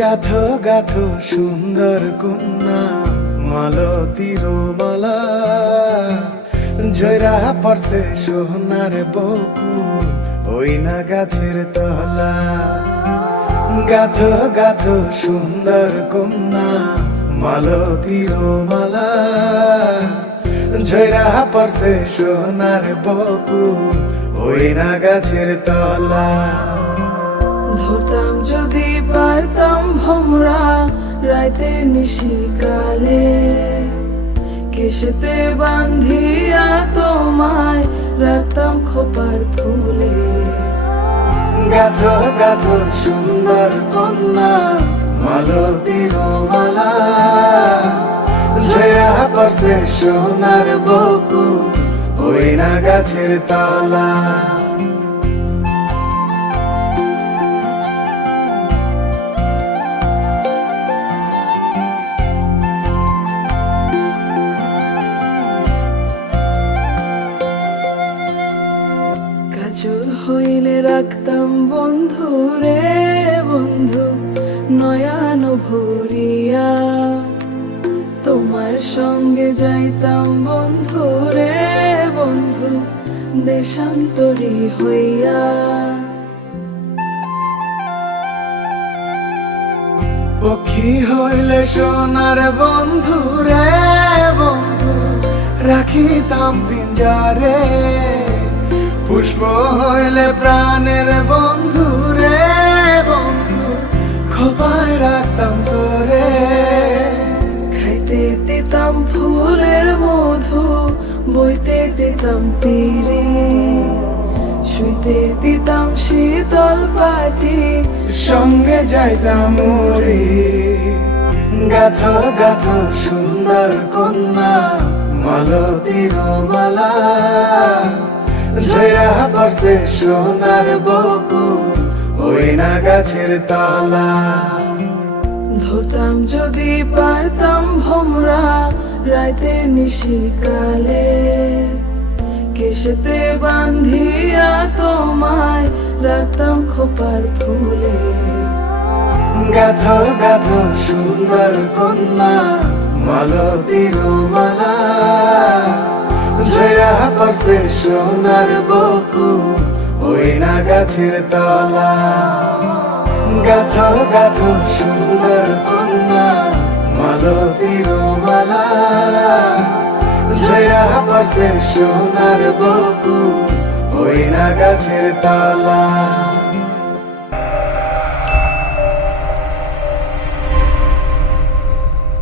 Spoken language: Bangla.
গাথো গাথো সুন্দর কন্যা মালতীর মালা, ঝরা পড়ছে সোনার বকুল ওই না গাছের তলা। গাথো গাথো সুন্দর কন্যা মালতীর মালা, ঝরা পড়ছে সোনার বকুল ওই না গাছের তলা। ধরতাম যদি পারতাম ভোমরা রাতের নিশিকালে, কেশেতে বান্ধিয়া তোমায় রাখতাম খোপার ফুলে। গাথো গাথো সুন্দর কন্যা মালতীর মালা, ঝরা পড়ছে সোনার বকুল ওই না গাছের তলা। কাজল হইলে রাখতাম বন্ধু রে বন্ধু নয়ন ভরিয়া, তোমার সঙ্গে যাইতাম বন্ধু রে বন্ধু দেশান্তরী হইয়া। পক্ষী হইলে সোনার বন্ধু রে বন্ধু রাখিতাম পিঞ্জারে, পুষ্প হইলে প্রাণের বন্ধু রে বন্ধু খোপায় রাখতাম তোরে। খাইতে দিতাম ফুলের মধু, বইতে দিতাম পিরে, শুইতে দিতাম শীতল পাটি, সঙ্গে যাইতাম মরি। গাথো গাথো সুন্দর কন্যা মালতীর মালা, ঝরা পড়ছে সোনার বকুল ওই না গাছের তলা। ধরতাম যদি পারতাম ভোমরা রাতের নিশিকালে, কেশেতে বান্ধিয়া তোমায় রাখতাম খোপার ফুলে। গাথো গাথো সুন্দর কন্যা মালতীর মালা, ঝরা পড়ছে সোনার বকুল ওই না গাছের তলা। গাথো গাথো সুন্দর কন্যা মালতীর মালা, ঝরা পড়ছে সোনার বকুল ওই না গাছের তলা।